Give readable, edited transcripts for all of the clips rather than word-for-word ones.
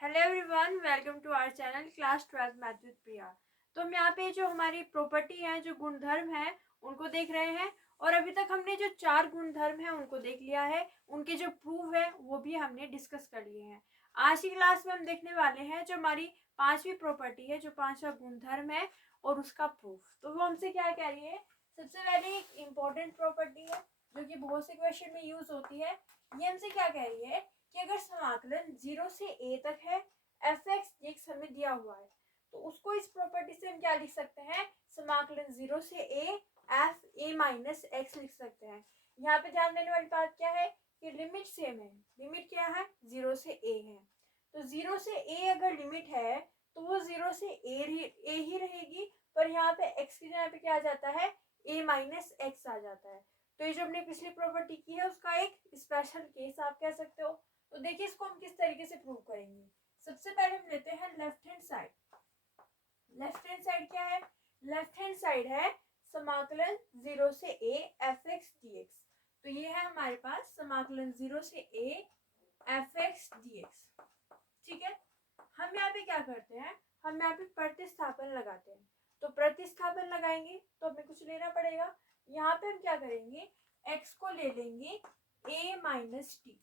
Hello everyone, welcome to our channel class 12 math with Priya. तो हम यहाँ पे जो हमारी प्रॉपर्टी है, जो गुणधर्म है, उनको देख रहे हैं। और अभी तक हमने जो 4 गुणधर्म है उनको देख लिया है। उनके जो प्रूफ है वो भी हमने डिस्कस कर लिए हैं। आज की क्लास में हम देखने वाले हैं जो हमारी 5वीं प्रॉपर्टी है, जो 5वां गुणधर्म है और उसका प्रूफ। तो वो हमसे क्या कह रही है? सबसे पहले एक इम्पोर्टेंट प्रॉपर्टी है जो कि बहुत से क्वेश्चन में यूज होती है। ये हमसे क्या कह रही है कि अगर समाकलन 0 से a तक है, एफ एक्स एक्स हमें दिया हुआ है, तो उसको इस प्रॉपर्टी से हम क्या लिख सकते हैं? समाकलन 0 से a F A minus x लिख सकते हैं। यहाँ पे ध्यान देने वाली बात क्या है कि लिमिट सेम है। लिमिट क्या है? 0 से a है। तो 0 से a अगर लिमिट है तो वो 0 से a ही रहेगी, पर यहाँ पे x की जगह पे क्या आ जाता है? a माइनस एक्स आ जाता है। तो ये जो हमने पिछली प्रॉपर्टी की है उसका एक स्पेशल केस आप कह सकते हो। तो देखिए इसको हम किस तरीके से प्रूव करेंगे। सबसे पहले हम लेते हैं left hand side. Left hand side क्या है? लेफ्ट हैंड साइड है समाकलन 0 से a F x D x. तो ये है हमारे पास समाकलन 0 से a F x D x. ठीक है, हम यहाँ पे क्या करते हैं? हम यहाँ पे प्रतिस्थापन लगाते हैं। तो प्रतिस्थापन लगाएंगे तो हमें कुछ लेना पड़ेगा। यहाँ पे हम क्या करेंगे? x को ले लेंगे a माइनस टी।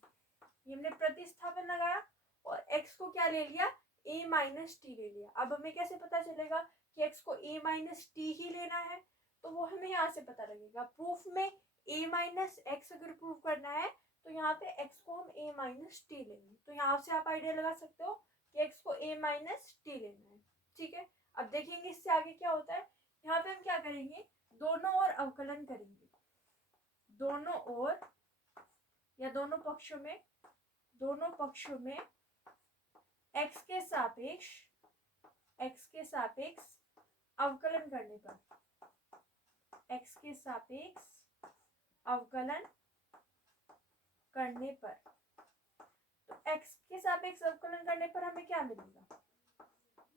ये हमने प्रतिस्थापन लगाया और x को क्या ले लिया? a माइनस टी ले लिया। अब हमें कैसे पता चलेगा कि x को a माइनस टी ही लेना है? तो वो हमें यहाँ से पता लगेगा। प्रूफ में a माइनस एक्स अगर प्रूफ करना है तो यहाँ पे x को हम a माइनस टी लेंगे। तो यहाँ से आप आइडिया लगा सकते हो कि x को a माइनस टी लेना है। ठीक है, अब देखेंगे इससे आगे क्या होता है। यहाँ पे हम क्या करेंगे? दोनों ओर अवकलन करेंगे। दोनों ओर या दोनों पक्षों में x के सापेक्ष अवकलन करने पर, x के सापेक्ष अवकलन करने पर, तो x के सापेक्ष अवकलन करने पर हमें क्या मिलेगा?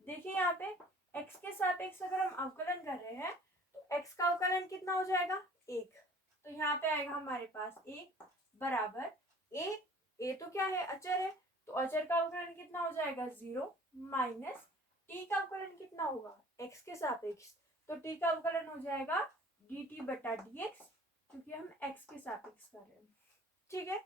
देखिए यहाँ पे x के सापेक्ष अगर हम अवकलन कर रहे हैं तो x का अवकलन कितना हो जाएगा? 1। तो यहाँ पे आएगा हमारे पास 1 बराबर a तो क्या है? अचर है। तो अचर का अवकलन कितना हो जाएगा? 0 माइनस t का अवकलन कितना होगा? x के सापेक्ष। तो t का अवकलन हो जाएगा dt बटा dx, क्योंकि हम x के सापेक्ष कर रहे हैं। ठीक है,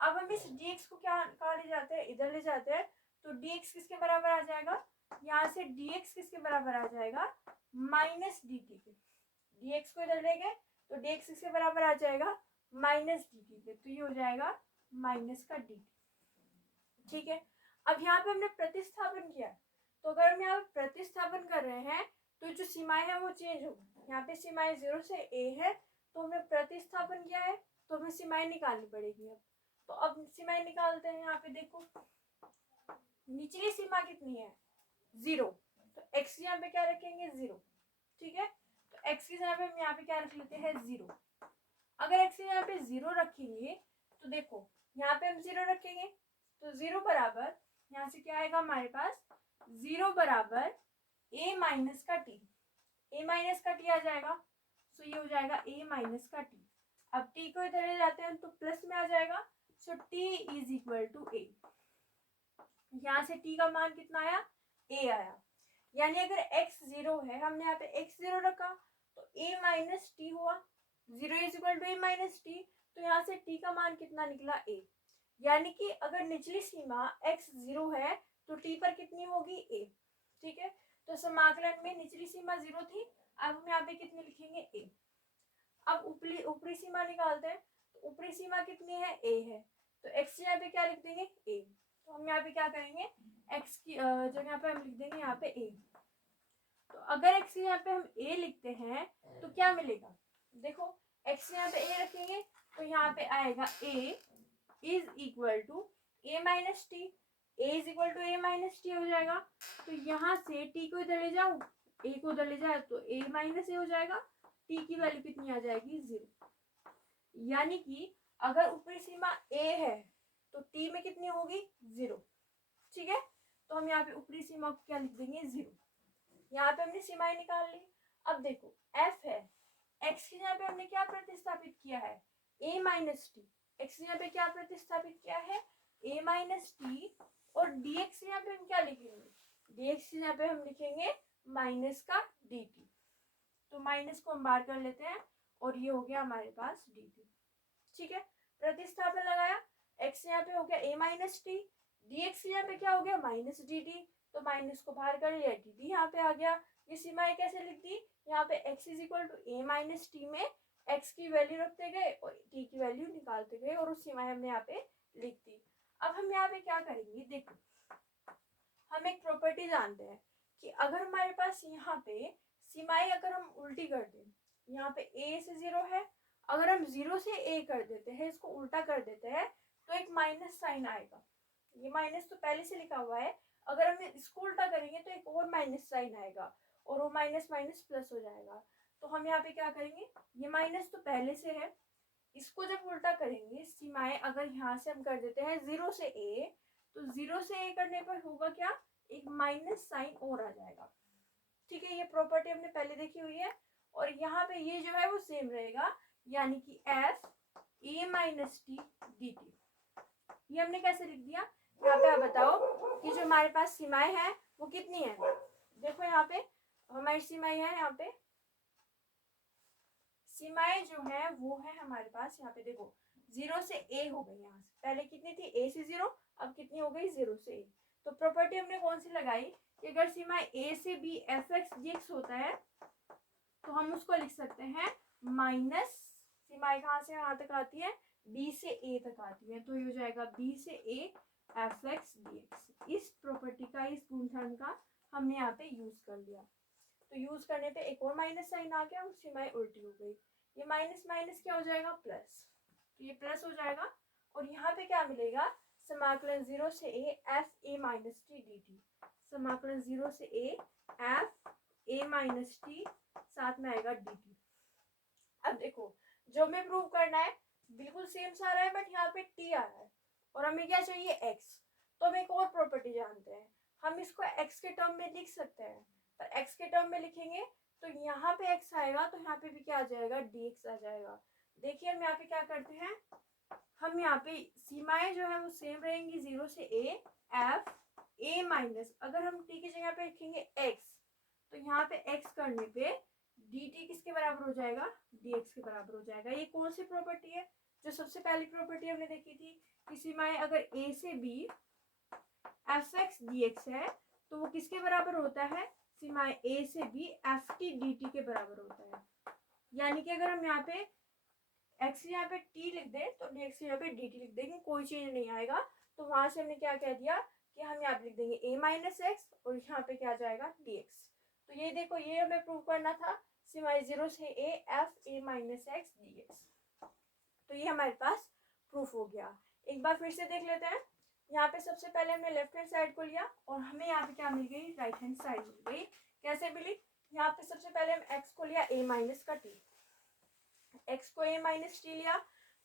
अब हम इस dx को क्या कहाँ ले जाते हैं? इधर ले जाते हैं। तो dx किसके बराबर आ जाएगा? यहाँ से dx किसके बराबर आ जाएगा? माइनस dt के। dx को इधर ले गए तो dx किसके बराबर आ जाएगा? माइनस dt के। तो ये हो जाएगा माइनस का dt। ठीक है, अब यहाँ पे हमने प्रतिस्थापन किया। तो अगर हम यहाँ पे प्रतिस्थापन कर रहे हैं तो जो सीमाएं है वो चेंज होगी। यहाँ पे सीमाएं 0 से a है, तो हमने प्रतिस्थापन किया है तो हमें सीमाएं निकालनी पड़ेगी। अब सीमाएं निकालते हैं। यहाँ पे देखो निचली सीमा कितनी है? 0। तो x यहाँ पे क्या रखेंगे? 0। ठीक है, तो x की जगह पे हम यहाँ पे क्या रख लेते हैं? 0। अगर x यहाँ पे 0 रखेंगे तो देखो यहाँ पे हम 0 रखेंगे तो 0 बराबर यहाँ से क्या आएगा हमारे पास? 0 बराबर a माइनस का t। a माइनस का t आ जाएगा। सो ये हो जाएगा a माइनस का t। अब t को इधर ले जाते हैं तो प्लस में आ जाएगा। So t is equal to a। यहाँ से t का मान कितना आया? a आया। यानी अगर x 0 है, हमने यहाँ पे x 0 रखा तो a माइनस टी हुआ। 0 is equal to a minus t. तो यहाँ से t का मान कितना निकला? a। यानी कि अगर निचली सीमा x 0 है तो t पर कितनी होगी? a। ठीक है, तो समाकलन में निचली सीमा 0 थी। अब हम यहाँ पे कितनी लिखेंगे? a। अब ऊपरी सीमा निकालते हैं। तो ऊपरी सीमा कितनी है? a है। तो x यहाँ पे क्या लिख देंगे? a। तो हम यहाँ पे क्या करेंगे? x की जगह पे हम लिख देंगे यहाँ पे a। तो अगर x यहाँ पे हम a लिखते हैं तो क्या मिलेगा? देखो x यहाँ पे a रखेंगे तो यहाँ पे आएगा a is equal to a minus t. a is equal to a minus t हो जाएगा। तो यहाँ से t को इधर ले जाओ, a को उधर ले जाए तो a माइनस a हो जाएगा। t की वैल्यू कितनी आ जाएगी? 0। यानी कि अगर ऊपरी सीमा a है तो t में कितनी होगी? 0। ठीक है, तो हम यहाँ पे ऊपरी सीमा को क्या लिख देंगे? 0। यहाँ पे हमने सीमाएं निकाल ली। अब देखो f है, x की जगह पे हमने क्या प्रतिस्थापित किया है? a minus T. x की जगह पे क्या प्रतिस्थापित किया है? a माइनस टी और dx यहाँ पे हम क्या लिखेंगे, dx यहाँ पे हम लिखेंगे माइनस का dt। तो माइनस को हम बाहर कर लेते हैं और ये हो गया हमारे पास dt। ठीक है, प्रतिस्थापन लगाया, x यहाँ पे हो गया a माइनस टी, dx यहाँ पे क्या हो गया माइनस dt। तो माइनस को बाहर कर लिया, dt यहाँ पे आ गया। ये सीमाएं कैसे लिख दी, यहाँ पे x is equal to a minus t में x की वैल्यू रखते गए और t की वैल्यू निकालते गए और उस सीमाएं हमने यहाँ पे लिख दी। अब हम यहाँ पे क्या करेंगे, देखो हम एक प्रॉपर्टी जानते हैं कि अगर हमारे पास यहाँ पे सीमाएं अगर हम उल्टी कर दें, यहाँ पे a से 0 है, अगर हम 0 से a कर देते हैं, इसको उल्टा कर देते हैं, तो एक माइनस साइन आएगा। ये माइनस तो पहले से लिखा हुआ है, अगर हम इसको उल्टा करेंगे तो एक और माइनस साइन आएगा और वो माइनस माइनस प्लस हो जाएगा। तो हम यहाँ पे क्या करेंगे, ये माइनस तो पहले से है, इसको जब उल्टा करेंगे, सीमाएं अगर यहाँ से हम कर देते हैं 0 से a, तो 0 से a करने पर होगा क्या, एक माइनस साइन और आ जाएगा। ठीक है, ये प्रॉपर्टी हमने पहले देखी हुई है और यहाँ पे ये जो है वो सेम रहेगा, यानी कि F A minus T D T. ये हमने कैसे लिख दिया, यहाँ पे आप बताओ कि जो हमारे पास सीमाएं हैं वो कितनी है। देखो यहाँ पे हमारी सीमाएं है, यहाँ पे सीमाएं जो है वो है हमारे पास, यहाँ पे देखो 0 से a हो गई, यहाँ से पहले कितनी थी a से 0, अब कितनी हो गई 0 से a। तो प्रॉपर्टी हमने कौन सी लगाई कि अगर सीमा a से b F x D x होता है तो हम उसको लिख सकते हैं माइनस, सीमाएं कहाँ से यहाँ तक आती है, b से a तक आती है, तो ये हो जाएगा b से a F x D x. इस प्रॉपर्टी का, इस गुणधर्म का हमने यहाँ पे यूज कर लिया। तो यूज करने पे एक और माइनस साइन आ गया और सीमाएं उल्टी हो गई। ये माइनस माइनस क्या हो जाएगा प्लस, तो ये प्लस हो जाएगा और यहाँ पे क्या मिलेगा, समाकलन 0 से a F A minus T D T, समाकलन 0 से a F A minus T, साथ में आएगा डी टी। अब देखो जो हमें प्रूव करना है बिल्कुल सेम सा रहा है, बट यहाँ पे t आ रहा है और हमें क्या चाहिए x। तो हम एक और प्रॉपर्टी जानते हैं, हम इसको x के टर्म में लिख सकते हैं, पर x के टर्म में लिखेंगे तो यहाँ पे x आएगा तो यहाँ पे भी क्या आ जाएगा, dx आ जाएगा। देखिए हम यहाँ पे क्या करते हैं, हम यहाँ पे सीमाएं जो है वो सेम रहेंगी 0 से a एफ ए माइनस, अगर हम t की जगह पे लिखेंगे x तो यहाँ पे x करने पे dt किसके बराबर हो जाएगा, dx के बराबर हो जाएगा। ये कौन सी प्रॉपर्टी है, जो सबसे पहली प्रॉपर्टी हमने देखी थी कि सीमाएं अगर a से b F x D x है तो वो किसके बराबर होता है, सीमाएं a से b F T D T के बराबर होता है। यानी कि अगर हम यहाँ पे x यहाँ पे t लिख दें तो dx यहाँ पे dt लिख देंगे, कोई चेंज नहीं आएगा। तो वहां से हमने क्या कह दिया कि हम यहाँ पे लिख देंगे a माइनस एक्स और यहाँ पे क्या जाएगा dx। तो ये देखो ये हमें प्रूव करना था, सीमाएं 0 से a F A minus x dx। तो ये हमारे पास प्रूफ हो गया। एक बार फिर से देख लेते हैं, यहाँ पे सबसे पहले हमने लेफ्ट हैंड साइड को लिया और हमें यहाँ पे क्या मिल गई, राइट हैंड साइड मिल गई। कैसे मिली, यहाँ पे सबसे पहले हम x को लिया a माइनस का t, x को a माइनस टी लिया,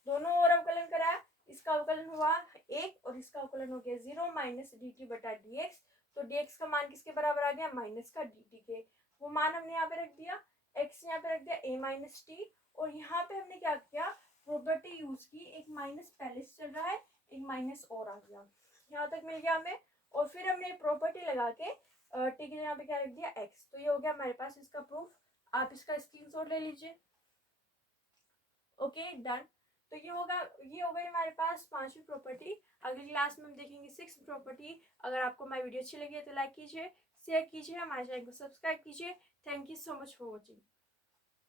दोनों ओर अवकलन कराया, इसका अवकलन हुआ 1 और इसका अवकलन हो गया 0 माइनस डी टी बटा डी एक्स। तो dx का मान किसके बराबर आ गया, माइनस का dt के, वो मान हमने यहाँ पे रख दिया, x यहाँ पे रख दिया a माइनस टी और यहाँ पे हमने क्या किया, प्रॉपर्टी यूज की, एक माइनस पहले से चल रहा है, एक माइनस और आ गया, यहाँ तक मिल गया हमें। और फिर हमने प्रॉपर्टी लगा के टी की जगह पे क्या रख दिया x। तो ये हो गया हमारे पास इसका प्रूफ, आप इसका स्क्रीनशॉट ले लीजिए। Okay done. तो ये हो गई हमारे पास 5वीं प्रॉपर्टी। अगली क्लास में हम देखेंगे 6th प्रॉपर्टी। अगर आपको हमारी वीडियो अच्छी लगी है तो लाइक कीजिए, शेयर कीजिए, हमारे चैनल को सब्सक्राइब कीजिए। Thank you so much for watching.